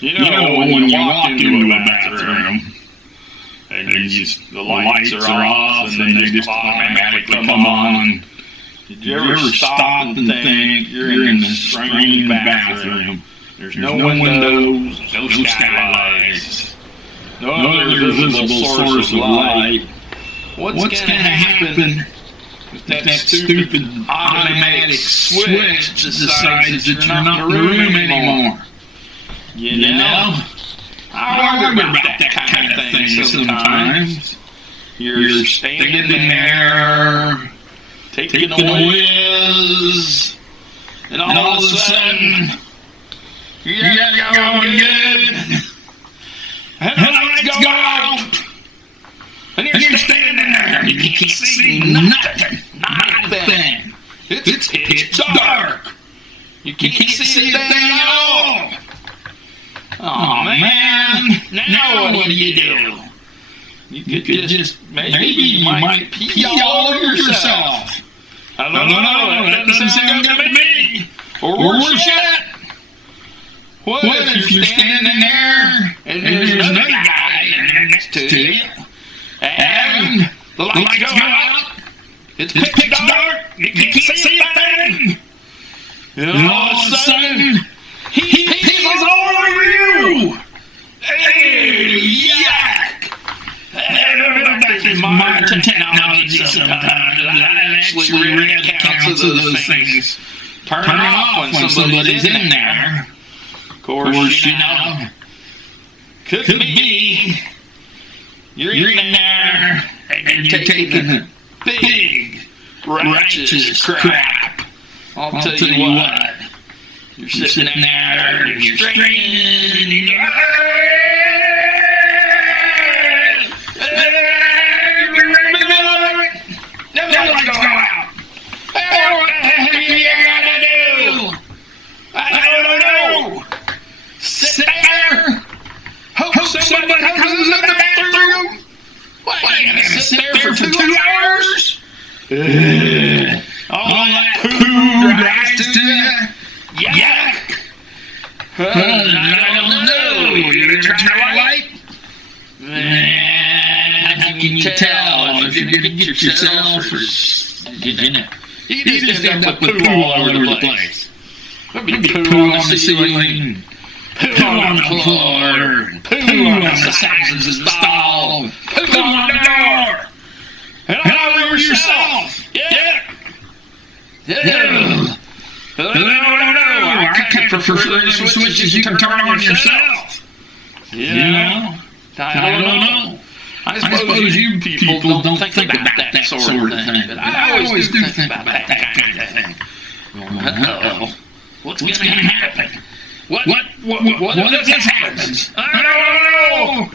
You know, when you walk into a bathroom and the lights are off and they just automatically come on, did you ever stop and think you're in this strange bathroom? There's no windows, no skylights, no other visible source of light. What's going to happen if that stupid automatic switch decides that you're not in the room anymore? You know, I wonder about that kind of thing sometimes. You're standing there, taking a whiz, and all of a sudden, you got going good, and the lights go out, and you're standing there, and you can't see nothing, not a thing. It's pitch dark. You can't see a thing at all. Oh man, now what do? You could just, maybe you might pee all over yourself. I don't know, that doesn't sound good to me. Or worse yet, what if you're standing there and there's another guy there next to you, and the lights go out, it's pitch dark, you can't see a thing, and all of a sudden, he pees all over you! Hey, yuck! That's just modern technology sometimes. I actually read accounts of those things turn off when somebody's in there. Of course, you know, could be you're in there and you're taking a big, righteous crap. I'll tell you what. You're sitting there and you're straining and you're the lights go out. What the heck are you gonna do? I don't know. Sit there. Hope somebody comes in the bathroom. What, are you gonna sit there for 2 hours? All that poo dries to you. Yuck! I don't know. You gonna try a light? How can you tell if you're gonna get yourself or you just end up with poo all over the place. There'll be poo on the ceiling, poo on the floor, poo on the sides of the stall, poo on the door, and all over yourself. Yeah. I prefer the switches you can turn on yourself. You know? I don't know. I suppose you people don't think about that sort of thing, but I always do think about that kind of thing. Uh-oh. What's going to happen? What if this happens? I don't know.